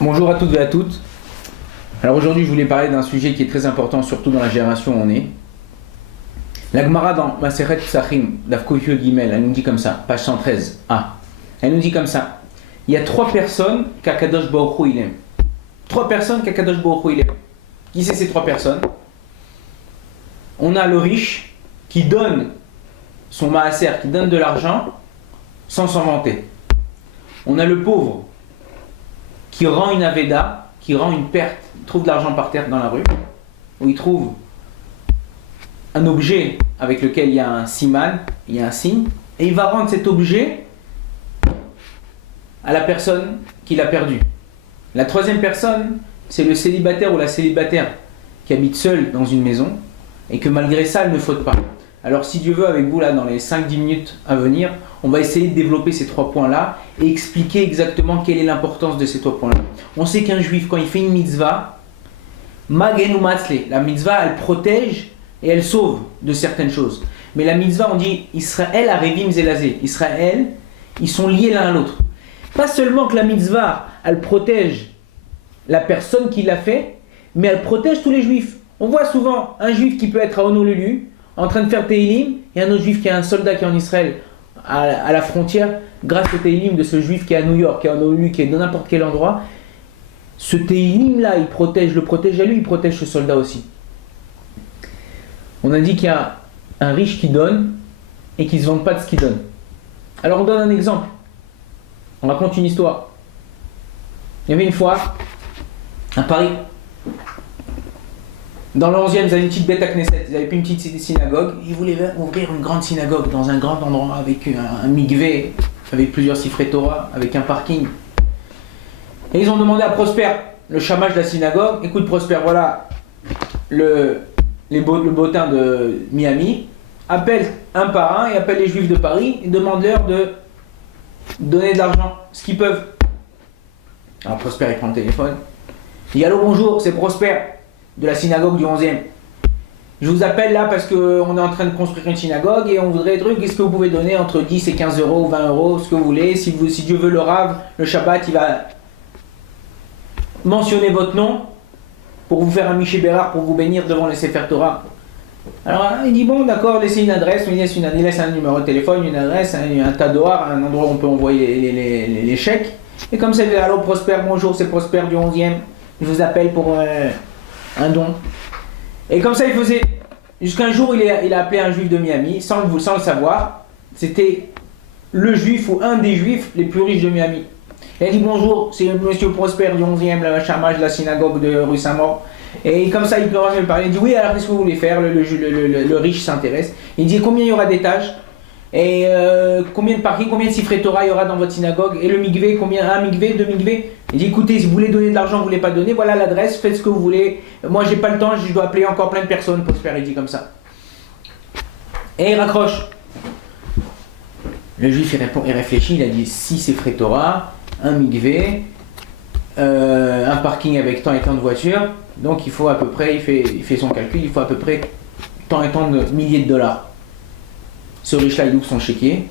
Bonjour à toutes et à toutes. Alors aujourd'hui, je voulais parler d'un sujet qui est très important, surtout dans la génération où on est. La Gemara dans Masechet Psachim, Daf Kuf Yud Gimel, elle nous dit comme ça, page 113. Elle nous dit comme ça. Il y a trois personnes qu'Akadosh Baruch Hu il aime. Trois personnes qu'Akadosh Baruch Hu il aime. Qui c'est ces trois personnes? On a le riche qui donne son maaser, qui donne de l'argent sans s'en vanter. On a le pauvre qui rend une aveda, qui rend une perte, il trouve de l'argent par terre dans la rue, où il trouve un objet avec lequel il y a un siman, il y a un signe, et il va rendre cet objet à la personne qui l'a perdu. La troisième personne, c'est le célibataire ou la célibataire qui habite seule dans une maison, et que malgré ça, elle ne faute pas. Alors si Dieu veut, avec vous, là, dans les 5-10 minutes à venir, on va essayer de développer ces trois points-là et expliquer exactement quelle est l'importance de ces trois points-là. On sait qu'un juif, quand il fait une mitzvah, Magen Umatzle, la mitzvah, elle protège et elle sauve de certaines choses. Mais la mitzvah, on dit Israël Arevim Zelazé. Israël, ils sont liés l'un à l'autre. Pas seulement que la mitzvah, elle protège la personne qui l'a fait, mais elle protège tous les juifs. On voit souvent un juif qui peut être à Honolulu, en train de faire Teilim, et un autre juif qui est un soldat qui est en Israël, à la frontière, grâce au Teilim de ce juif qui est à New York, qui est en Honolulu, qui est dans n'importe quel endroit. Ce Teilim là, il protège, le protège à lui, il protège ce soldat aussi. On a dit qu'il y a un riche qui donne et qui ne se vante pas de ce qu'il donne. Alors on donne un exemple. On raconte une histoire. Il y avait une fois, à Paris, dans le 11e, ils avaient une petite bête à Knesset, ils avaient plus une petite synagogue. Ils voulaient ouvrir une grande synagogue dans un grand endroit avec un mikvé, avec plusieurs siffrés Torah, avec un parking. Et ils ont demandé à Prosper, le chamash de la synagogue, écoute Prosper, voilà le bottin de Miami, appelle un par un et appelle les juifs de Paris et demande-leur de donner de l'argent, ce qu'ils peuvent. Alors Prosper il prend le téléphone, il dit allô bonjour, c'est Prosper de la synagogue du 11e. Je vous appelle là parce qu'on est en train de construire une synagogue et on voudrait truc, qu'est-ce que vous pouvez donner entre 10 et 15 euros ou 20 euros, ce que vous voulez. Si Dieu veut le rave, le Shabbat, il va mentionner votre nom pour vous faire un Miché Bérard, pour vous bénir devant les Sefer Torah. Alors il dit bon d'accord, laissez une adresse, il laisse un numéro de téléphone, une adresse, un tadoir, un endroit où on peut envoyer les chèques. Et comme ça, il dit allô Prosper, bonjour, c'est Prosper du 11e, je vous appelle pour un don. Et comme ça il faisait, jusqu'un jour il a appelé un juif de Miami, sans le savoir, c'était le juif ou un des juifs les plus riches de Miami. Il a dit bonjour, c'est monsieur Prosper du 11e, le chamage de la synagogue de rue Saint-Maur. Et comme ça il peut me parler, il dit oui alors qu'est-ce que vous voulez faire, le riche s'intéresse. Il dit combien il y aura d'étages, et combien de parkings, combien de siffrés Torah il y aura dans votre synagogue, et le mikvé, combien, un mikvé, deux mikvé. Il dit écoutez, si vous voulez donner de l'argent, vous voulez pas donner, voilà l'adresse, faites ce que vous voulez. Moi j'ai pas le temps, je dois appeler encore plein de personnes. Prosper il dit comme ça. Et il raccroche. Le juif il réfléchit, il a dit si c'est frais Torah, un mikvé, un parking avec tant et tant de voitures, donc il faut à peu près, il fait son calcul, il faut à peu près tant et tant de milliers de dollars. Ce riche-là, il ouvre son chéquier,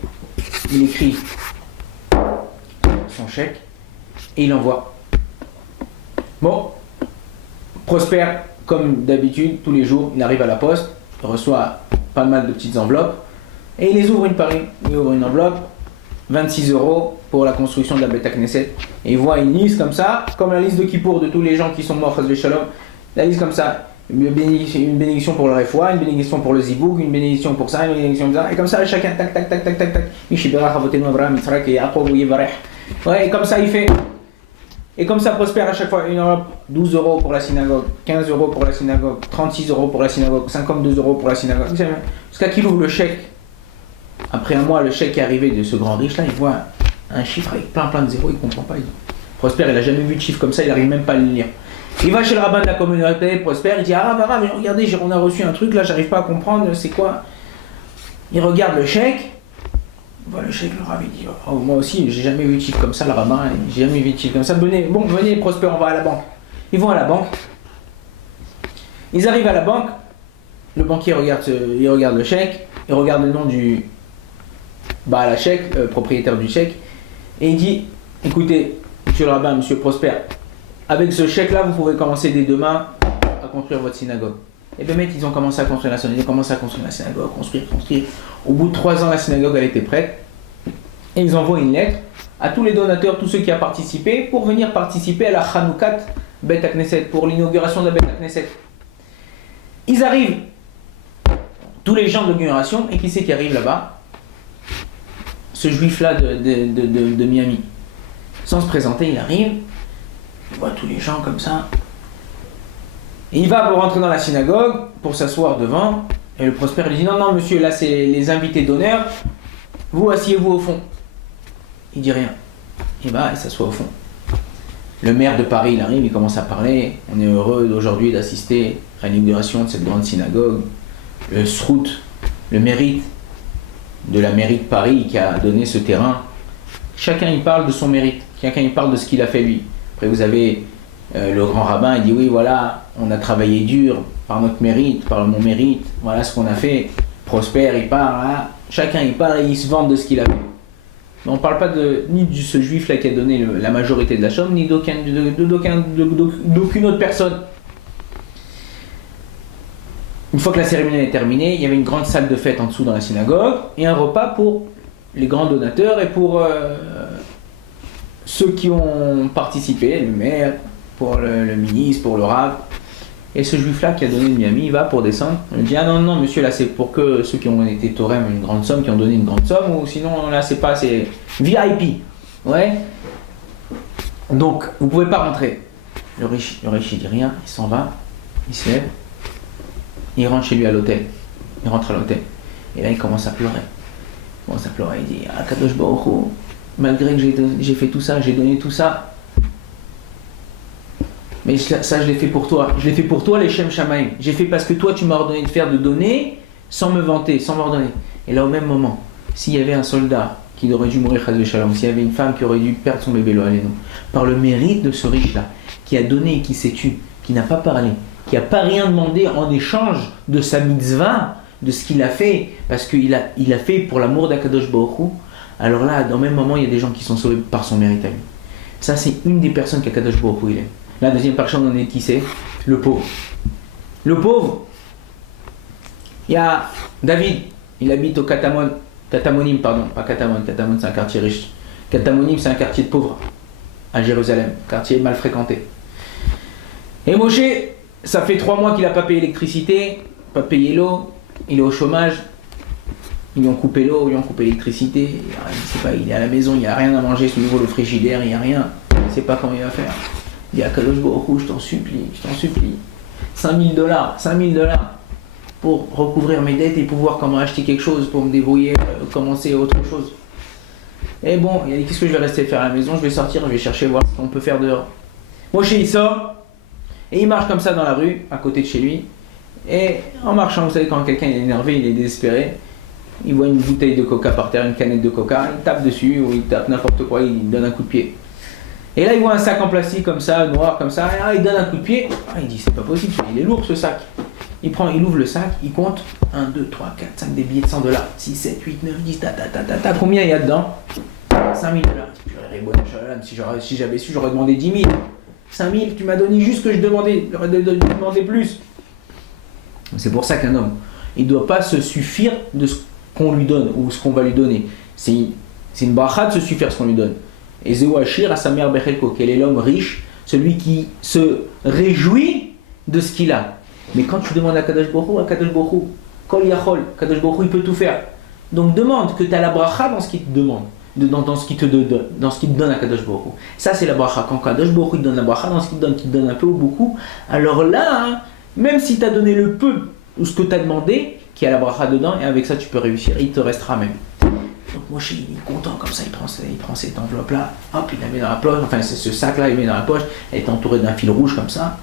il écrit son chèque et il envoie. Bon, Prosper, comme d'habitude, tous les jours, il arrive à la poste, il reçoit pas mal de petites enveloppes et il les ouvre une par une. Il ouvre une enveloppe, 26 euros pour la construction de la Beth Knesset. Et il voit une liste comme ça, comme la liste de Kippour de tous les gens qui sont morts, Chas Shalom. La liste comme ça. Une bénédiction pour le Refoua, une bénédiction pour le Zibouk, une bénédiction pour ça, une bénédiction pour ça, et comme ça chacun tac tac tac tac tac tac. Mishiberach Avotenu Avraham Yitzhak et Yaakov Yevarech. Ouais, et comme ça il fait. Et comme ça prospère à chaque fois une enveloppe, 12 euros pour la synagogue, 15 euros pour la synagogue, 36 euros pour la synagogue, 52 euros pour la synagogue. Jusqu'à qu'il ouvre le chèque. Après un mois, le chèque est arrivé de ce grand riche là, il voit un chiffre avec plein de zéros, il comprend pas. Prosper, il a jamais vu de chiffre comme ça, il n'arrive même pas à le lire. Il va chez le rabbin de la communauté, Prosper, il dit ah mais regardez, on a reçu un truc là, j'arrive pas à comprendre, c'est quoi? Il regarde le chèque, il voit le chèque, le rabbin il dit oh, moi aussi, j'ai jamais vu de chiffre comme ça, le rabbin, j'ai jamais vu de chiffre comme ça, venez Prosper, on va à la banque. Ils vont à la banque, ils arrivent à la banque, le banquier il regarde le chèque, il regarde le nom du la chèque, propriétaire du chèque, et il dit écoutez, monsieur le rabbin, monsieur Prosper, avec ce chèque-là, vous pouvez commencer dès demain à construire votre synagogue. Et bien, ils ont commencé à construire la synagogue, construire. Au bout de 3 ans, la synagogue, elle était prête. Et ils envoient une lettre à tous les donateurs, tous ceux qui ont participé, pour venir participer à la Hanoukat Bet HaKnesset, pour l'inauguration de la Bet HaKnesset. Ils arrivent, tous les gens de l'inauguration, et qui c'est qui arrive là-bas? Ce juif-là de Miami. Sans se présenter, il arrive, il voit tous les gens comme ça. Et il va pour rentrer dans la synagogue, pour s'asseoir devant, et le prospère lui dit non, monsieur, là c'est les invités d'honneur, vous asseyez-vous au fond. Il dit rien. Il va, il s'assoit au fond. Le maire de Paris, il arrive, il commence à parler. On est heureux d'aujourd'hui d'assister à l'inauguration de cette grande synagogue. Le srout, le mérite de la mairie de Paris qui a donné ce terrain. Chacun il parle de son mérite, chacun il parle de ce qu'il a fait lui. Après vous avez le grand rabbin, il dit oui voilà, on a travaillé dur par notre mérite, par mon mérite, voilà ce qu'on a fait. Prospère, il parle, hein. Chacun il parle et il se vante de ce qu'il a fait. Mais on ne parle pas ni de ce juif là qui a donné la majorité de la somme, ni d'aucune autre personne. Une fois que la cérémonie est terminée, il y avait une grande salle de fête en dessous dans la synagogue et un repas pour les grands donateurs et pour ceux qui ont participé, le maire, pour le ministre, pour le rabbin. Et ce juif-là qui a donné de Miami, il va pour descendre. Il dit ah non monsieur, là c'est pour que ceux qui ont été Torem une grande somme, qui ont donné une grande somme, ou sinon là c'est pas, c'est VIP. Ouais. Donc vous pouvez pas rentrer. Le riche il dit rien, il s'en va, il se lève. Il rentre chez lui à l'hôtel. Il rentre à l'hôtel. Et là, il commence à pleurer. Il dit ah, Kadosh Baruch Hu, malgré que j'ai fait tout ça, j'ai donné tout ça, mais ça, je l'ai fait pour toi. Je l'ai fait pour toi, les Shem Shamaim. J'ai fait parce que toi, tu m'as ordonné de faire, de donner, sans me vanter, sans m'ordonner. Et là, au même moment, s'il y avait un soldat qui aurait dû mourir, Chas Shalom, s'il y avait une femme qui aurait dû perdre son bébé, par le mérite de ce riche-là, qui a donné et qui s'est tué, qui n'a pas parlé, qui n'a pas rien demandé en échange de sa mitzvah, de ce qu'il a fait, parce qu'il a fait pour l'amour d'Akadosh Baruch Hu, alors là, dans le même moment, il y a des gens qui sont sauvés par son mérite à lui. Ça, c'est une des personnes qu'Akadosh Baruch Hu il aime. La deuxième personne, on est qui c'est? Le pauvre. Le pauvre, il y a David, il habite au Katamonim, pas Katamon, Katamon c'est un quartier riche. Katamonim, c'est un quartier de pauvres à Jérusalem, quartier mal fréquenté. Et Moshe, ça fait 3 mois qu'il n'a pas payé l'électricité, pas payé l'eau, il est au chômage, ils lui ont coupé l'eau, ils lui ont coupé l'électricité, il est à la maison, il n'y a rien à manger, sous le frigidaire, il n'y a rien, il ne sait pas comment il va faire. Il dit à Kadosh Baruch Hu, je t'en supplie, $5,000 pour recouvrir mes dettes et pouvoir comment acheter quelque chose, pour me débrouiller, commencer autre chose. Et bon, il a dit qu'est-ce que je vais rester faire à la maison, je vais sortir, je vais chercher voir ce qu'on peut faire dehors. Moshe il sort, et il marche comme ça dans la rue, à côté de chez lui, et en marchant, vous savez quand quelqu'un est énervé, il est désespéré, il voit une bouteille de coca par terre, une canette de coca, il tape dessus, ou il tape n'importe quoi, il donne un coup de pied. Et là, il voit un sac en plastique comme ça, noir comme ça, et là, il donne un coup de pied. Ah, il dit, c'est pas possible, il est lourd ce sac. Il ouvre le sac, il compte 1, 2, 3, 4, 5 des billets de $100, 6, 7, 8, 9, 10, combien il y a dedans? $5,000. Si j'avais su, j'aurais demandé 10 000. 5 000, tu m'as donné juste ce que je demandais, j'aurais demandé plus. C'est pour ça qu'un homme, il ne doit pas se suffire de ce qu'on lui donne ou ce qu'on va lui donner. C'est une bracha de se suffire ce qu'on lui donne. Et Zéou Achir à sa mère Bechelko, quel est l'homme riche, celui qui se réjouit de ce qu'il a. Mais quand tu demandes à Kadosh Baruch Hu, Kol Yachol, Kadosh Baruch Hu, il peut tout faire. Donc demande que tu as la bracha dans ce qu'il te demande, dans ce qu'il te donne à Kadosh Baruch Hu. Ça c'est la bracha. Quand Kadosh Baruch Hu te donne la bracha, dans ce qu'il te donne un peu ou beaucoup, alors là, hein, même si tu as donné le peu ou ce que tu as demandé, qu'il y a la bracha dedans, et avec ça tu peux réussir, il te restera même. Donc Moshe il est content comme ça, il prend cette enveloppe là, hop, il la met dans la poche, enfin c'est ce sac là, il met dans la poche, elle est entourée d'un fil rouge comme ça.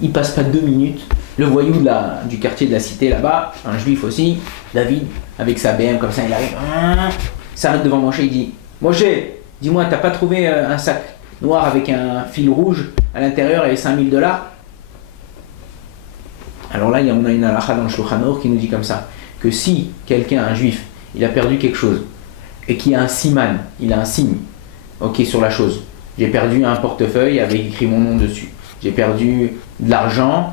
Il passe pas 2 minutes, le voyou du quartier de la cité là-bas, un juif aussi, David, avec sa BM comme ça, il arrive, s'arrête devant Moshe, il dit Moshe, dis-moi, t'as pas trouvé un sac noir avec un fil rouge à l'intérieur et $5,000? Alors là, on a une halakha dans le Shulchan Aruch qui nous dit comme ça, que si quelqu'un, un juif, il a perdu quelque chose, et qu'il y a un siman, il a un signe, ok, sur la chose, J'ai perdu un portefeuille avec écrit mon nom dessus. J'ai perdu de l'argent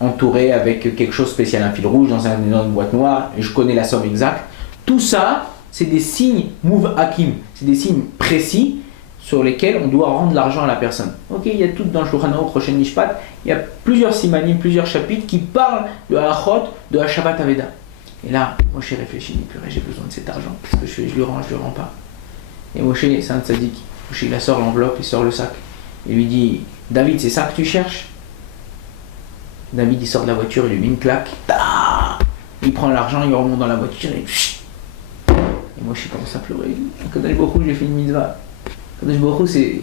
entouré avec quelque chose spécial, un fil rouge dans une boîte noire, et je connais la somme exacte. Tout ça, c'est des signes move hakim, c'est des signes précis sur lesquels on doit rendre l'argent à la personne. Ok, il y a tout dans le Shulchan Aruch, prochaine Mishpat, il y a plusieurs simanim, plusieurs chapitres qui parlent de la halachot, de la Shabbat Aveda. Et là, Moshe réfléchit, purée, j'ai besoin de cet argent, qu'est-ce que je fais? Je le rends pas. Et Moshe, c'est un tzaddik. Moshe, il sort l'enveloppe, il sort le sac. Il lui dit, David, c'est ça que tu cherches? David, il sort de la voiture, il lui met une claque. Il prend l'argent, il remonte dans la voiture et Moshe commence à pleurer. Kadosh Baruch Hu, j'ai fait une mitzvah. Kadosh Baruch Hu, c'est...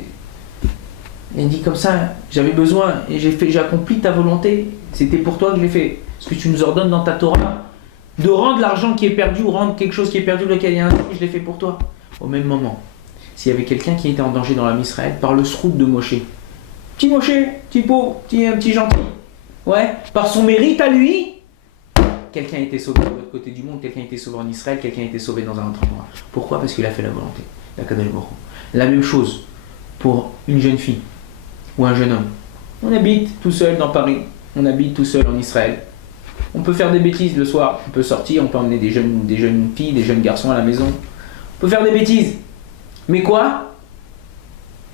Il dit comme ça, j'avais besoin et j'ai accompli ta volonté. C'était pour toi que je l'ai fait. Ce que tu nous ordonnes dans ta Torah, de rendre l'argent qui est perdu ou rendre quelque chose qui est perdu lequel il y a un truc, je l'ai fait pour toi. Au même moment, s'il y avait quelqu'un qui était en danger dans l'âme Israël par le srout de Moshe, petit Moshe, petit pauvre, petit gentil, ouais, par son mérite à lui, quelqu'un a été sauvé de l'autre côté du monde, quelqu'un a été sauvé en Israël, quelqu'un a été sauvé dans un autre endroit. Pourquoi? Parce qu'il a fait la volonté d'Akadosh Baruch Hu. La même chose pour une jeune fille ou un jeune homme. On habite tout seul dans Paris, on habite tout seul en Israël. On peut faire des bêtises le soir, on peut sortir, on peut emmener des jeunes filles, des jeunes garçons à la maison. On peut faire des bêtises. Mais quoi?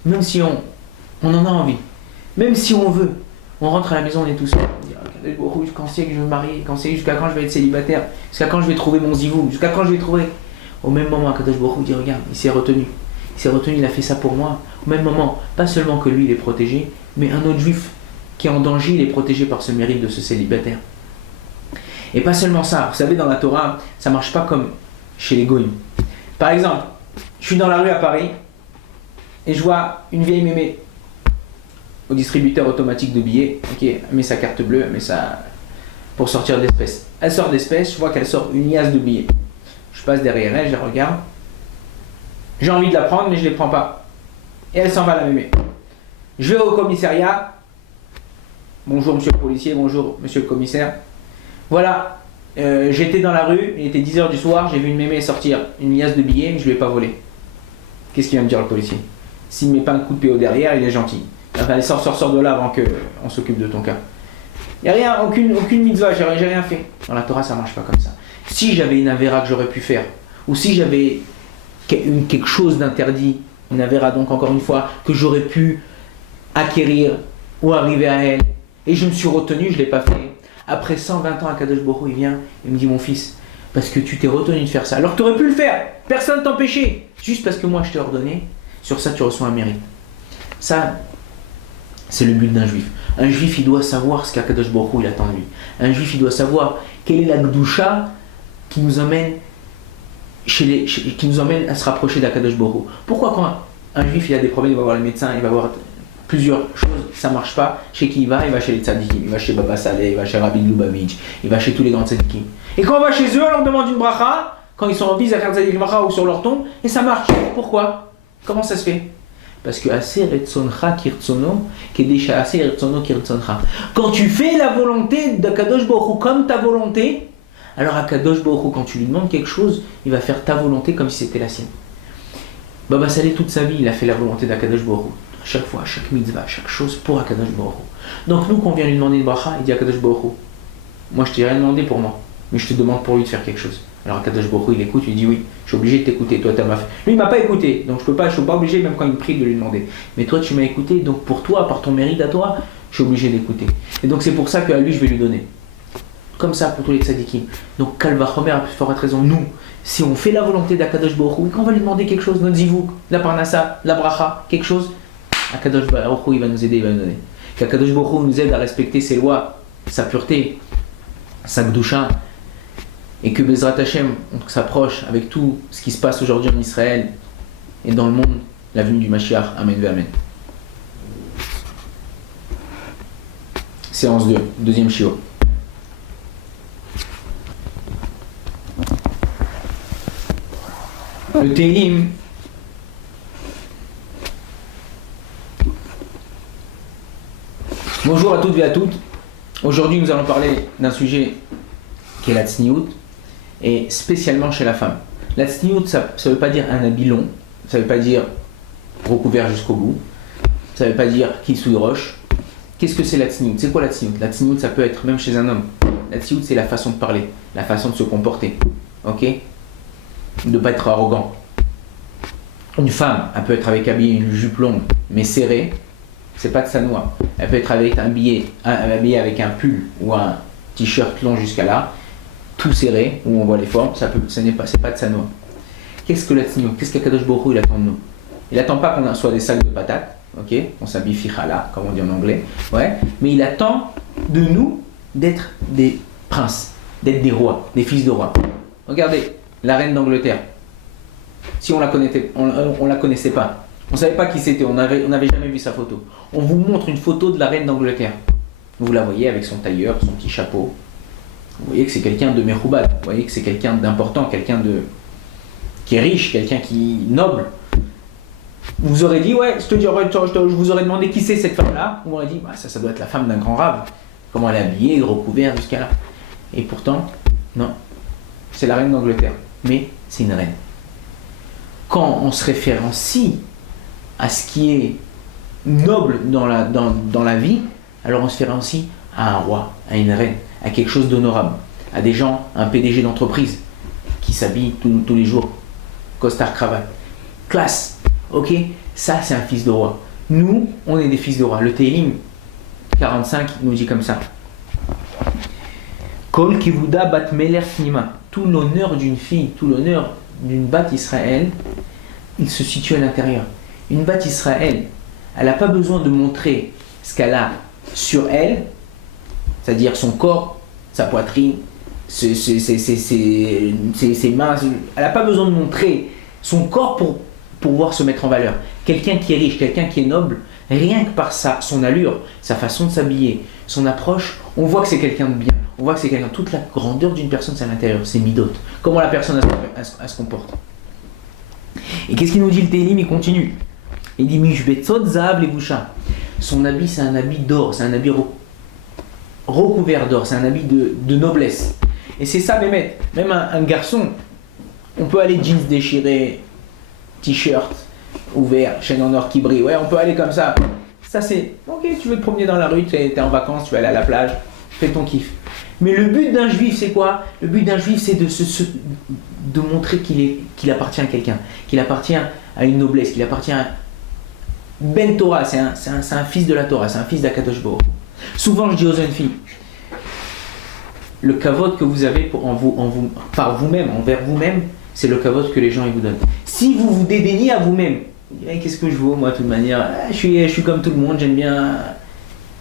Même si on en a envie, même si on veut, on rentre à la maison, on est tout seul. On dit, quand c'est que je vais me marier, jusqu'à quand je vais être célibataire, jusqu'à quand je vais trouver mon zivou, jusqu'à quand je vais trouver. Au même moment, Kadosh Baruch Hu dit, regarde, il s'est retenu, il a fait ça pour moi. Au même moment, pas seulement que lui il est protégé, mais un autre juif qui est en danger, il est protégé par ce mérite de ce célibataire. Et pas seulement ça, vous savez, dans la Torah, ça marche pas comme chez les goïms. Par exemple, je suis dans la rue à Paris et je vois une vieille mémé au distributeur automatique de billets. Ok, elle met sa carte bleue, elle met ça pour sortir d'espèces. Elle sort d'espèces, je vois qu'elle sort une liasse de billets. Je passe derrière elle, je la regarde. J'ai envie de la prendre, mais je ne les prends pas. Et elle s'en va, la mémé. Je vais au commissariat. Bonjour monsieur le policier, bonjour monsieur le commissaire. Voilà, j'étais dans la rue, il était 10h du soir, j'ai vu une mémé sortir une liasse de billets, mais je ne lui ai pas volé. Qu'est-ce qu'il va me dire le policier? S'il ne met pas un coup de PO derrière, il est gentil. Enfin, sors de là avant qu'on s'occupe de ton cas. Il n'y a rien, aucune mitzvah, j'ai rien fait. Dans la Torah, ça ne marche pas comme ça. Si j'avais une avéra que j'aurais pu faire, ou si j'avais quelque chose d'interdit, une avéra donc encore une fois, que j'aurais pu acquérir ou arriver à elle, et je me suis retenu, je ne l'ai pas fait. Après 120 ans, Akadosh Baruch Hu, il vient et me dit, mon fils, parce que tu t'es retenu de faire ça, alors tu aurais pu le faire, personne ne t'empêchait, juste parce que moi je t'ai ordonné, sur ça tu reçois un mérite. Ça, c'est le but d'un juif. Un juif, il doit savoir ce qu'Akadosh Baruch Hu il attend de lui. Un juif, il doit savoir quelle est la Gdusha qui nous emmène qui nous emmène à se rapprocher d'Akadosh Baruch Hu. Pourquoi quand un juif il a des problèmes, il va voir le médecin, il va voir plusieurs choses, ça ne marche pas, chez qui il va chez les tzadikim, il va chez Baba Saleh, il va chez Rabbi Lubavitch, il va chez tous les grands tzadikim. Et quand on va chez eux, on leur demande une bracha, quand ils sont en vise à faire tzadik bracha ou sur leur tombe, et ça marche. Pourquoi? Comment ça se fait? Parce que Aser etzoncha kirtzono, kedesha aser etzono kirtzoncha. Quand tu fais la volonté d'Akadosh Baruch Hu comme ta volonté, alors Akadosh Baruch Hu, quand tu lui demandes quelque chose, il va faire ta volonté comme si c'était la sienne. Baba Saleh, toute sa vie, il a fait la volonté d'Akadosh Baruch Hu. Chaque fois, chaque mitzvah, chaque chose pour Akadosh Baruch Hu. Donc nous, quand on vient lui demander une bracha, il dit Akadosh Baruch Hu, moi je t'ai rien demandé pour moi, mais je te demande pour lui de faire quelque chose. Alors Akadosh Baruch Hu, il écoute, il dit oui, je suis obligé de t'écouter, toi tu m'as fait. Lui il m'a pas écouté, donc je suis pas obligé même quand il me prie de lui demander. Mais toi tu m'as écouté, donc pour toi, par ton mérite à toi, je suis obligé d'écouter. Et donc c'est pour ça qu'à lui je vais lui donner. Comme ça pour tous les tzadikim. Donc Kalva Chomer a plus forte raison, nous, si on fait la volonté d'Akadosh Baruch Hu, et qu'on va lui demander quelque chose, notre zivouk, la parnassa, la bracha, quelque chose, Akadosh Baruch Hu il va nous aider, il va nous donner. Qu'Akadosh Baruch Hu nous aide à respecter ses lois, sa pureté, sa gdusha, et que Bezrat Hashem, on s'approche avec tout ce qui se passe aujourd'hui en Israël et dans le monde, la venue du Mashiach. Amen ve Amen. Séance 2, deuxième shiur. Le Tehillim, bonjour à toutes et à toutes. Aujourd'hui, nous allons parler d'un sujet qui est la tsniout, et spécialement chez la femme. La tsniout, ça ne veut pas dire un habit long, ça ne veut pas dire recouvert jusqu'au bout. Ça ne veut pas dire qu'il souille roche. Qu'est-ce que c'est la tsniout? C'est quoi la tsniout? La tsniout, ça peut être même chez un homme. La tsniout, c'est la façon de parler, la façon de se comporter. Ok? De ne pas être arrogant. Une femme, elle peut être avec habillée une jupe longue, mais serrée. C'est pas de sanoua. Elle peut être avec habillée avec un pull ou un t-shirt long jusqu'à là, tout serré, où on voit les formes. C'est pas de sanoua. Qu'est-ce que la tsniout? Qu'est-ce qu'Akadosh Baruch Hu il attend de nous? Il n'attend pas qu'on soit des sacs de patates. Ok, on s'habille fichala, comme on dit en anglais, ouais, mais il attend de nous d'être des princes, d'être des rois, des fils de rois. Regardez, la reine d'Angleterre, si on la connaissait pas, on ne savait pas qui c'était, on n'avait jamais vu sa photo. On vous montre une photo de la reine d'Angleterre. Vous la voyez avec son tailleur, son petit chapeau. Vous voyez que c'est quelqu'un de Mechoubad, vous voyez que c'est quelqu'un d'important, qui est riche, quelqu'un qui est noble. Vous aurez dit, ouais, je vous aurais demandé qui c'est cette femme-là. Vous m'aurez dit, bah, ça doit être la femme d'un grand rave. Comment elle est habillée, recouverte jusqu'à là. Et pourtant, non, c'est la reine d'Angleterre. Mais c'est une reine. Quand on se référencie à ce qui est noble dans la vie, alors on se référencie à un roi, à une reine, à quelque chose d'honorable, à des gens, un PDG d'entreprise qui s'habille tous les jours, costard, cravate, classe. Ok, ça c'est un fils de roi. Nous, on est des fils de roi. Le Télim 45 nous dit comme ça. Kol kivuda bat meler nima. Tout l'honneur d'une fille, tout l'honneur d'une bat Israël, il se situe à l'intérieur. Une bat Israël, elle n'a pas besoin de montrer ce qu'elle a sur elle, c'est-à-dire son corps, sa poitrine, ses mains. Elle n'a pas besoin de montrer son corps pour pouvoir se mettre en valeur. Quelqu'un qui est riche, quelqu'un qui est noble, rien que par son allure, sa façon de s'habiller, son approche, on voit que c'est quelqu'un de bien. On voit que c'est quelqu'un. Toute la grandeur d'une personne, c'est à l'intérieur. C'est midot. Comment la personne elle se comporte. Et qu'est-ce qu'il nous dit le Télim? Il continue. Il dit Mishbetzot Zahav Levusha. Son habit, c'est un habit d'or. C'est un habit recouvert d'or. C'est un habit de noblesse. Et c'est ça, même un garçon, on peut aller jeans déchirés, t-shirt ouvert, chaîne en or qui brille. Ouais, on peut aller comme ça. Ça, c'est ok, tu veux te promener dans la rue, tu es en vacances, tu vas aller à la plage, fais ton kiff. Mais le but d'un juif, c'est quoi? Le but d'un juif, c'est de montrer qu'il appartient à quelqu'un, qu'il appartient à une noblesse, qu'il appartient à Ben Torah. C'est un fils de la Torah, c'est un fils d'Akadosh Baruch. Souvent, je dis aux jeunes filles, le kavod que vous avez par vous-même, envers vous-même, c'est le kavod que les gens ils vous donnent. Si vous vous dédaignez à vous-même, qu'est-ce que je vaux moi de toute manière, je suis comme tout le monde, j'aime bien.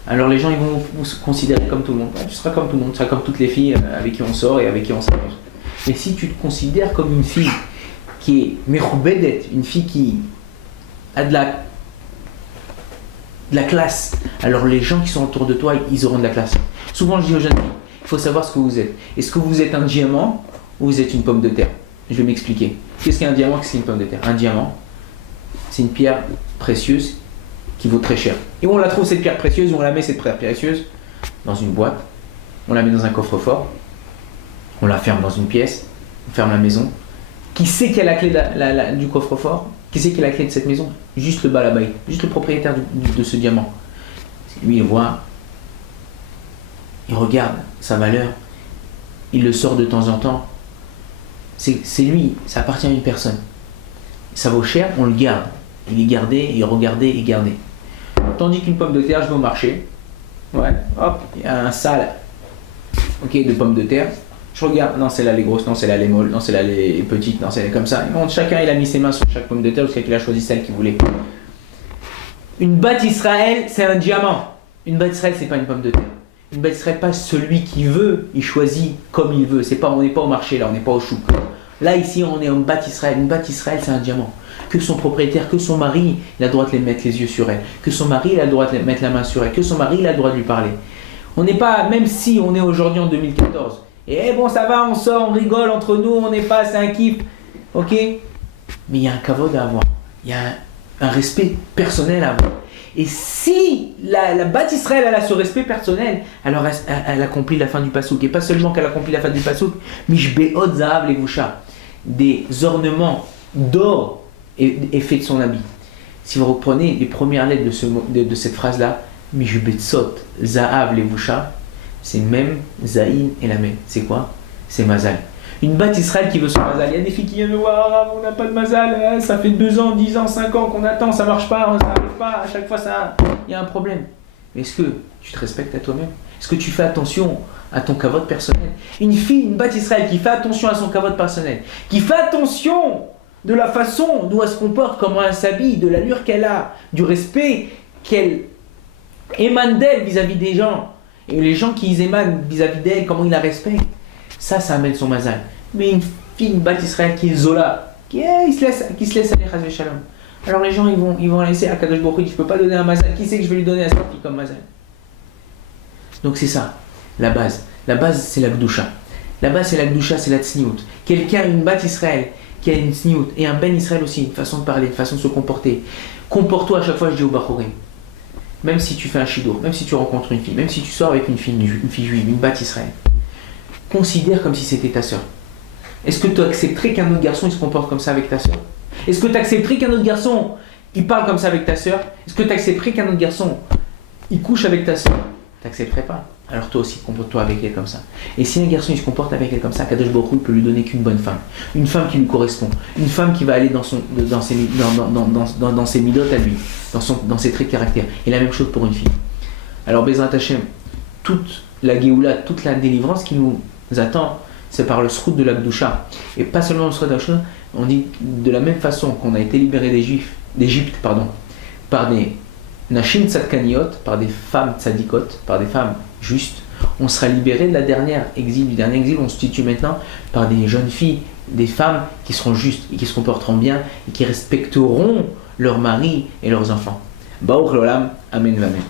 Alors les gens ils vont vous considérer comme tout le monde. Tu seras comme tout le monde, tu seras comme toutes les filles avec qui on sort et avec qui on s'amuse. Mais si tu te considères comme une fille qui est mechoubedet, une fille qui a de la classe, alors les gens qui sont autour de toi, ils auront de la classe. Souvent je dis aux jeunes filles, il faut savoir ce que vous êtes. Est-ce que vous êtes un diamant ou vous êtes une pomme de terre? Je vais m'expliquer. Qu'est-ce qu'un diamant? Qu'est-ce qu'une pomme de terre? Un diamant, c'est une pierre précieuse qui vaut très cher. Et où on la trouve cette pierre précieuse, on la met cette pierre précieuse dans une boîte, on la met dans un coffre-fort, on la ferme dans une pièce, on ferme la maison. Qui sait qui a la clé du coffre-fort? Qui sait qui a la clé de cette maison? Juste le balabay, juste le propriétaire de ce diamant. Lui, il voit, il regarde sa valeur, il le sort de temps en temps. C'est lui, ça appartient à une personne. Ça vaut cher, on le garde. Il est gardé, il est regardé et gardé. Tandis qu'une pomme de terre, je vais au marché. Ouais, hop, il y a un sac de pommes de terre. Je regarde, non, celle-là elle est grosse, non, celle-là elle est molle, non, celle-là elle est petite, non, celle-là comme ça. Et bon, chacun il a mis ses mains sur chaque pomme de terre jusqu'à qu'il a choisi celle qu'il voulait. Une bat Israël, c'est un diamant. Une bat Israël, c'est pas une pomme de terre. Une bat Israël, pas celui qui veut, il choisit comme il veut. On n'est pas au marché là, on n'est pas au chouk. Là, ici, on est en bat Israël. Une bat Israël, c'est un diamant. Que son propriétaire, que son mari, il a le droit de mettre les yeux sur elle. Que son mari, il a le droit de mettre la main sur elle. Que son mari, il a le droit de lui parler. On n'est pas, même si on est aujourd'hui en 2014, et bon, ça va, on sort, on rigole entre nous, on n'est pas, c'est un kiff. Ok? Mais il y a un kavod à avoir. Il y a un respect personnel à avoir. Et si la bat Israël elle a ce respect personnel, alors elle accomplit la fin du pasouk. Et pas seulement qu'elle accomplit la fin du pasouk, mishbeot zahav levusha, des ornements d'or est fait de son habit. Si vous reprenez les premières lettres de cette phrase-là, Mishbetzot, Zahav, Levusha, c'est même, Zaïn et la même. C'est quoi? C'est Mazal. Une batte Israël qui veut son Mazal. Il y a des filles qui viennent me voir, ah, on n'a pas de Mazal, ça fait 2 ans, 10 ans, 5 ans qu'on attend, ça marche pas, ça n'arrive pas, à chaque fois il y a un problème. Mais est-ce que tu te respectes à toi-même? Est-ce que tu fais attention à ton kavod personnel? Une fille, une batte Israël qui fait attention à son kavod personnel, qui fait attention de la façon dont elle se comporte, comment elle s'habille, de l'allure qu'elle a, du respect qu'elle émane d'elle vis-à-vis des gens, et les gens qui émanent vis-à-vis d'elle, comment ils la respectent, ça amène son mazal. Mais une fille, une batte Israël qui est Zola, qui se laisse aller, Chas Shalom. Alors les gens, ils vont laisser à Kadosh Baruch Hu, je ne peux pas donner un mazal, qui c'est que je vais lui donner à cette fille comme mazal? Donc c'est ça, la base. La base, c'est la Gdusha. La base, c'est la Gdusha, c'est la Tzniout. Quelqu'un, une batte Israël, qui a une Tzniout, et un Ben Israël aussi, une façon de parler, une façon de se comporter. Comporte-toi à chaque fois, je dis au Bachorim. Même si tu fais un shidour, même si tu rencontres une fille, même si tu sors avec une fille juive, une batte Israël, considère comme si c'était ta sœur. Est-ce que tu accepterais qu'un autre garçon il se comporte comme ça avec ta sœur? Est-ce que tu accepterais qu'un autre garçon il parle comme ça avec ta sœur? Est-ce que tu accepterais qu'un autre garçon il couche avec ta sœur? Tu n'accepterais pas. Alors toi aussi, comporte-toi avec elle comme ça. Et si un garçon il se comporte avec elle comme ça, Kadosh Baruch Hu peut lui donner qu'une bonne femme. Une femme qui lui correspond. Une femme qui va aller dans ses midotes à lui, dans ses traits de caractère. Et la même chose pour une fille. Alors Bezrat Hashem, toute la Géoula, toute la délivrance qui nous attend, c'est par le srout de la Gdusha. Et pas seulement le srout de la Gdusha, on dit de la même façon qu'on a été libéré d'Égypte, par des Nashim Tzadkaniot, par des femmes tzadikot, par des femmes justes, on sera libéré de la dernière exil, du dernier exil, on se situe maintenant par des jeunes filles, des femmes qui seront justes et qui se comporteront bien et qui respecteront leurs maris et leurs enfants. Baruch l'olam, amen, amen.